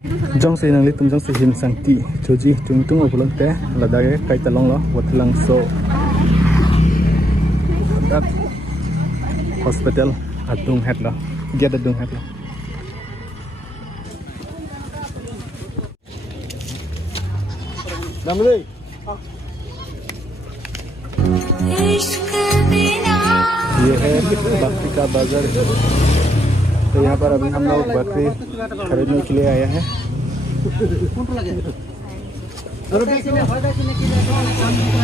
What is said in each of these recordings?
Jong si nang litum jong si him sang ti choji tung tung obolong te ladage kai talong lo watlang so that hospital adung het lo get adung het lo damle ये है बकरी का बाजार। तो यहाँ पर अभी हम लोग बकरी खरीदने के लिए आए हैं।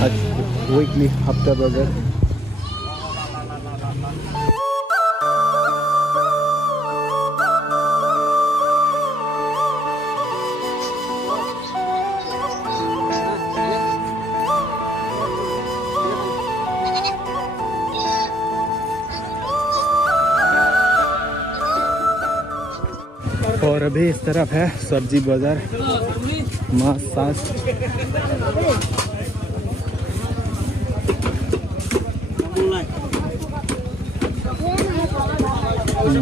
आज वीकली हफ्ता बाजार। और अभी इस तरफ है सब्जी बाजार मांस सास।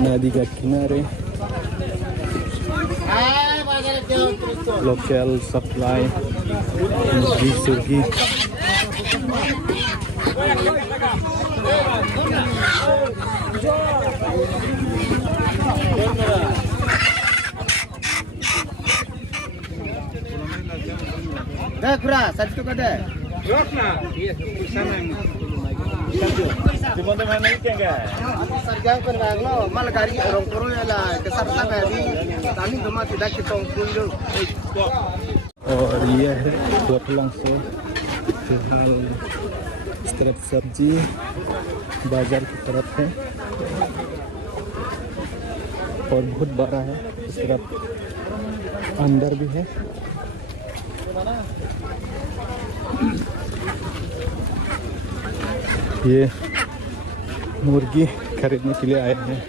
नदी का किनारे लोकल सप्लाई मुर्गी kurang 1 tuk ada. Rosna. Iya, sana. Di mana mana itu enggak? Sarjang kan baglo, mal gari orang kuru la kesar sangat di kami cuma tidak kita dulu. और ये है कोटलंग से फिलहाल इस तरफ सब्जी बाजार की तरफ है और बहुत बड़ा है। इस तरफ अंदर भी है। ये मुर्गी खरीदने के लिए आए हैं।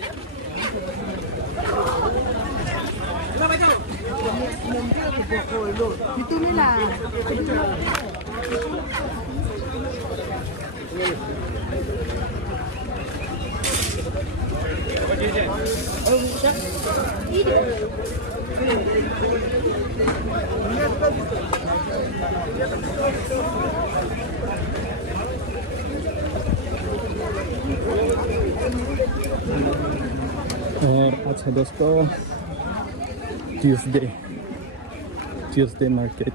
और अच्छा दोस्तों Tuesday market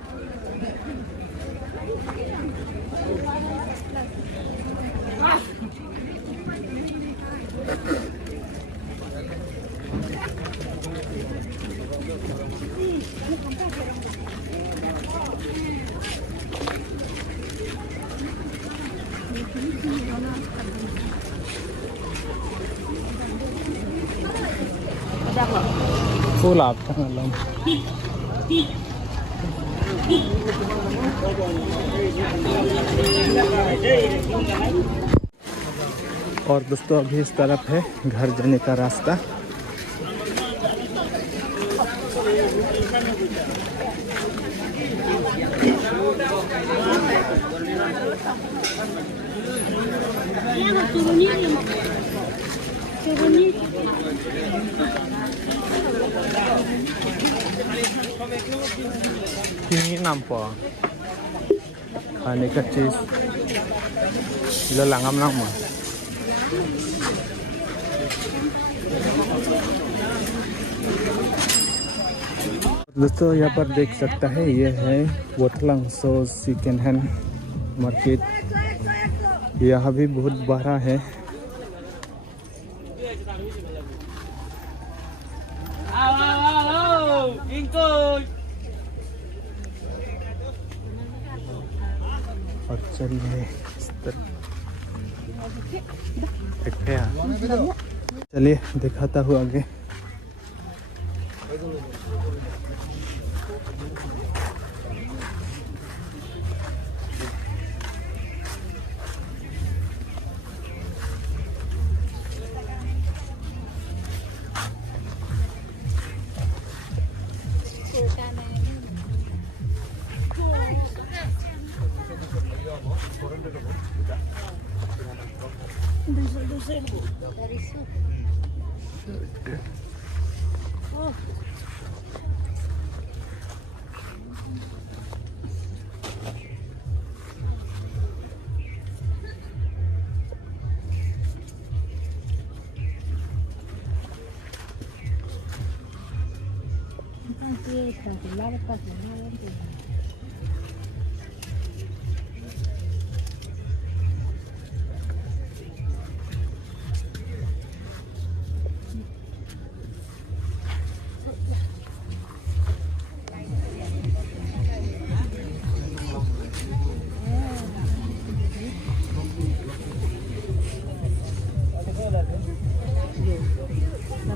full up along. और दोस्तों अभी इस तरफ है घर जाने का रास्ता। Ini nampak aneka cheese lelang nama दोस्तों यहाँ पर देख सकता है ये है वोटलंग सो सेकेंड हैंड मार्केट। यहाँ भी बहुत बड़ा है। और चलिए चलिए दिखाता हूँ आगे।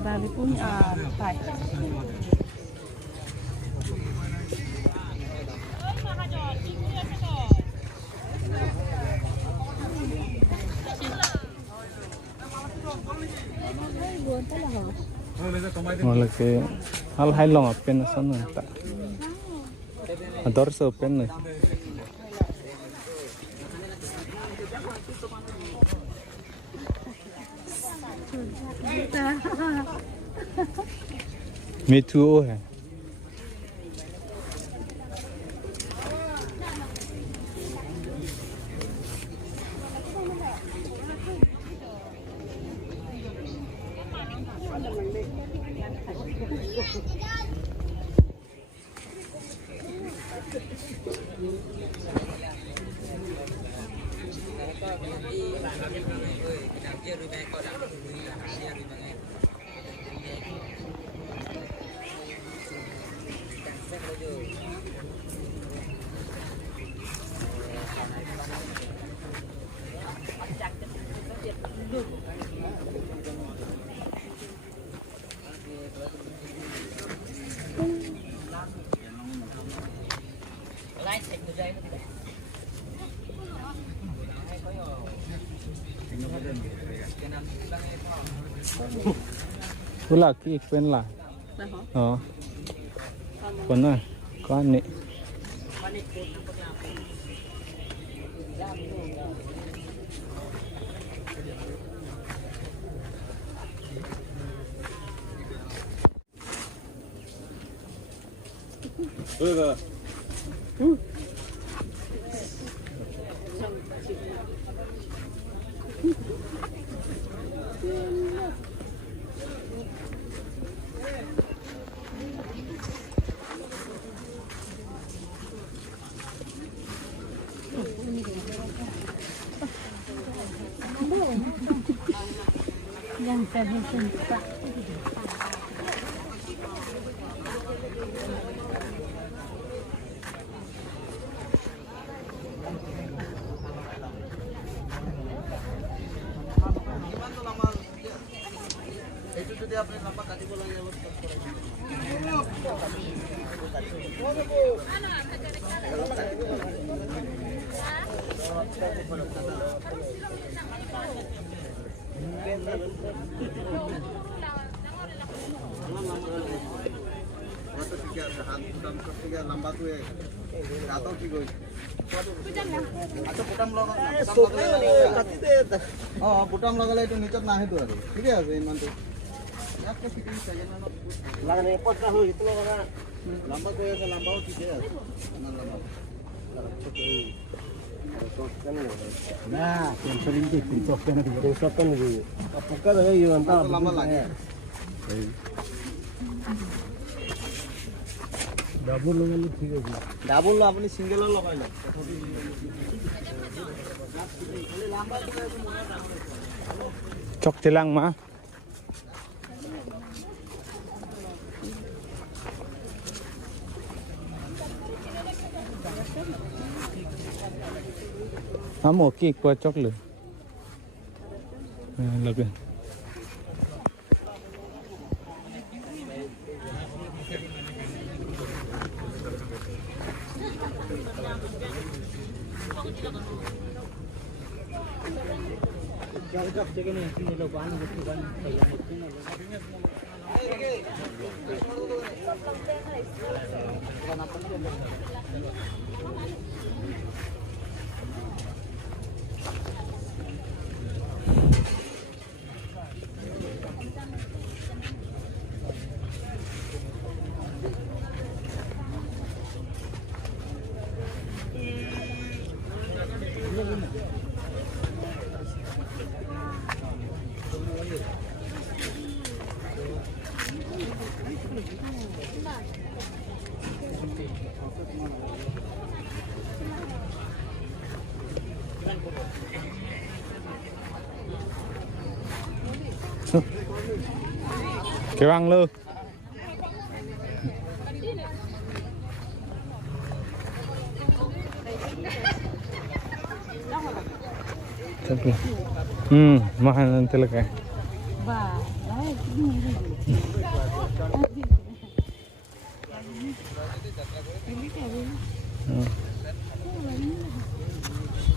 Babi punya Pak. Malah ke hal hai long apen sana tak. Ador so pen nih. Me too है Pula ki pen lah. Oh. Pernah kan ni. Yang saya suka. लंबा तो है रातों की कोई बुटाम लगाले तो नीचे ना है तो ठीक है इमान तो आपको फिटिंग चाहिए ना लगने पक्का हो इतना लगा लंबा तो है लंबा हो ठीक है ना लंबा ना टेंशन नहीं थी तो क्या नहीं तो सब तो नहीं पक्का है ये बनता लंबा लगे ডাবল লগালে ঠিক আছে ডাবল আপনি single লগাইলে Chok tilang ma. Ham okay qua chok le. Lagi. Cái băng lơ. Mahal nanti lagi. Ba, đấy.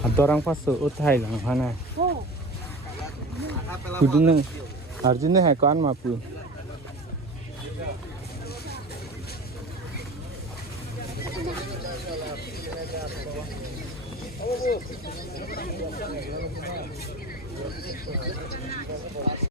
Ada orang pasuk utai lang mana. Oh, Kudu nang Arjun hai kan mapu.